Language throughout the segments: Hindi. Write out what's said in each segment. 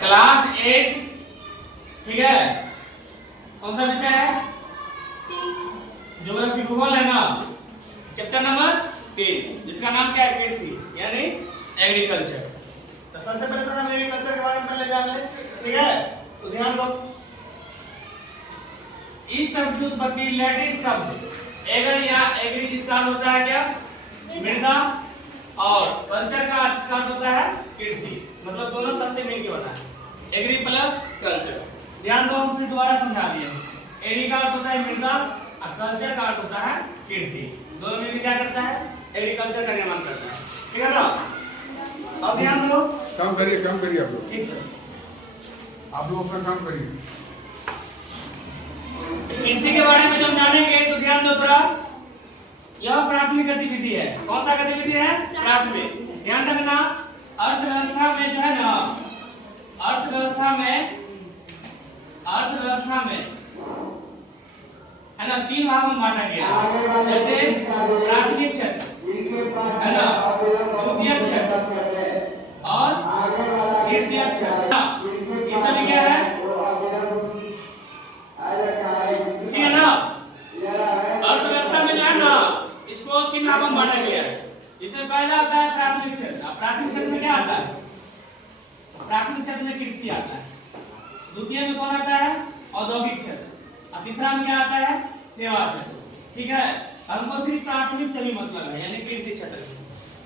क्लास 8, ठीक है। कौन सा विषय है? ज्योग्राफी, भूगोल है ना। चैप्टर नंबर 3, जिसका नाम क्या है? कृषि यानी एग्रीकल्चर। तो सबसे पहले तो हम एग्रीकल्चर के बारे में पहले जान ले, ठीक है। तो ध्यान दो, इस शब्द की उत्पत्ति लैटिन शब्द एग्री या एग्री जिसका अर्थ होता है क्या? मृदा, और कल्चर का अर्थ जिसका अर्थ होता है कृषि। मतलब दोनों शब्द से मिलकर बना है, एग्री प्लस कल्चर। ध्यान दो, हम फिर दोबारा समझा दिए। एग्री का अर्थ होता है मृदा और कल्चर का अर्थ होता है कृषि। दोनों मिलकर क्या करता है? एग्रीकल्चर का निर्माण करता है, ठीक है ना। अब ध्यान दो, काम करिए आप लोग। ठीक सर, आप लोग अपना काम करिए। कृषि के बारे में जब जानेंगे तो ध्यान दो थोड़ा, यह प्राथमिक गतिविधि है। कौन सा गतिविधि है? प्राथमिक। ध्यान रखना, अर्थव्यवस्था में जो है ना, अर्थव्यवस्था में है ना 3 भागों में बांटा गया है। जैसे प्राथमिक क्षेत्र है ना, द्वितीयक क्षेत्र और तृतीयक क्षेत्र। ये सब क्या है? ठीक है ना। अर्थव्यवस्था में जो है ना, इसको 3 भागों में बांटा गया है। इसमें पहला आता है प्राथमिक क्षेत्र। प्राथमिक क्षेत्र में क्या आता है? प्राथमिक क्षेत्र में कृषि आता है। द्वितीय में कौन आता है? औद्योगिक क्षेत्र। और तीसरा में क्या आता है? सेवा क्षेत्र, ठीक है। हमको सिर्फ प्राथमिक से भी मतलब है, यानी कृषि क्षेत्र।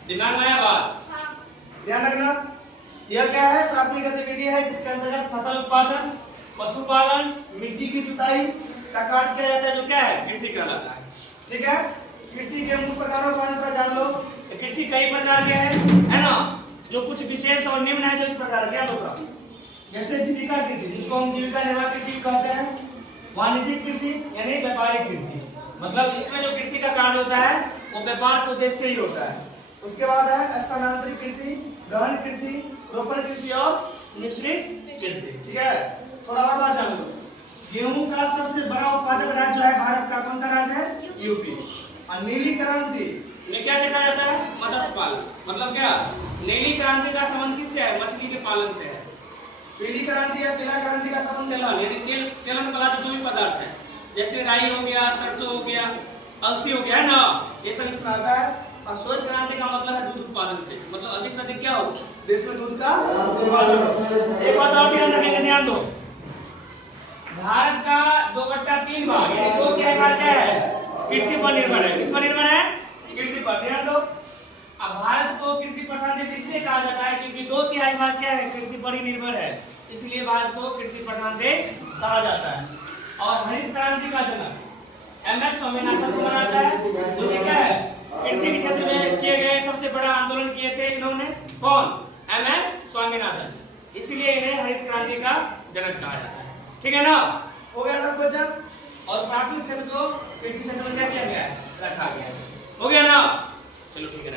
दिमाग में आया बात? ध्यान रखना, यह क्या है? प्राथमिक गतिविधि है जिसके अंतर्गत फसल उत्पादन, पशुपालन, मिट्टी की जुताई का कार्य किया जाता है, जो क्या है? कृषि कहलाता है, ठीक है। कृषि के मुख्य प्रकारों के बारे में जान लो। कृषि कई प्रकार के है ना, जो कुछ विशेष और निम्न है, जो इस प्रकार के होगा। जैसे जीविका कृषि, जिसको हम जीविका निर्वाह कृषि कहते हैं। वाणिज्यिक कृषि यानी व्यापारिक कृषि, मतलब इसमें जो कृषि का कार्य होता है वो व्यापार के उद्देश्य से ही होता है। उसके बाद है स्थानांतरित कृषि, गहन कृषि, रोपण कृषि और मिश्रित कृषि, ठीक है। थोड़ा और बात जान लो, गेहूं का सबसे बड़ा उत्पादक राज्य जो है भारत का, कौन सा राज्य है? यूपी। और नीली क्रांति में क्या देखा जाता है? मत्स्य पालन। मतलब क्या? नीली क्रांति का संबंध किससे है? मछली के पालन से है। पीली क्रांति या पीला क्रांति का संबंध तेलन यानी तेलन वाला जो भी पदार्थ है, जैसे राई हो गया, सरसों हो गया, अलसी हो गया, है ना, ये सब इसमें आता है। और श्वेत क्रांति का मतलब है दूध उत्पादन से, मतलब अधिक से अधिक क्या हो? देश में दूध का उत्पादन हो। एक बात और ध्यान रखेंगे, ध्यान दो, भारत का 2/3 भाग यानी 2/3 भाग क्या है? कृषि पर निर्भर है। किस पर निर्भर है? कृषि पर। ध्यान दो, अब भारत को कृषि प्रधान देश इसलिए कहा जाता है क्योंकि 2/3 भाग क्या है? कृषि पर ही निर्भर है, इसलिए भारत को कृषि प्रधान देश कहा जाता है। और हरित क्रांति का जनक एमएस स्वामीनाथन को माना जाता है, जो कि क्या है? कृषि के क्षेत्र में किए गए सबसे बड़ा आंदोलन किए थे इन्होंने। कौन? एमएस स्वामीनाथन, इसलिए इन्हें हरित क्रांति का जनक कहा जाता है, ठीक है ना। हो गया सब क्वेश्चन। और प्राथमिक क्षेत्र को कृषि क्षेत्र में क्या किया गया है? रखा गया है। हो गया ना। चलो ठीक है।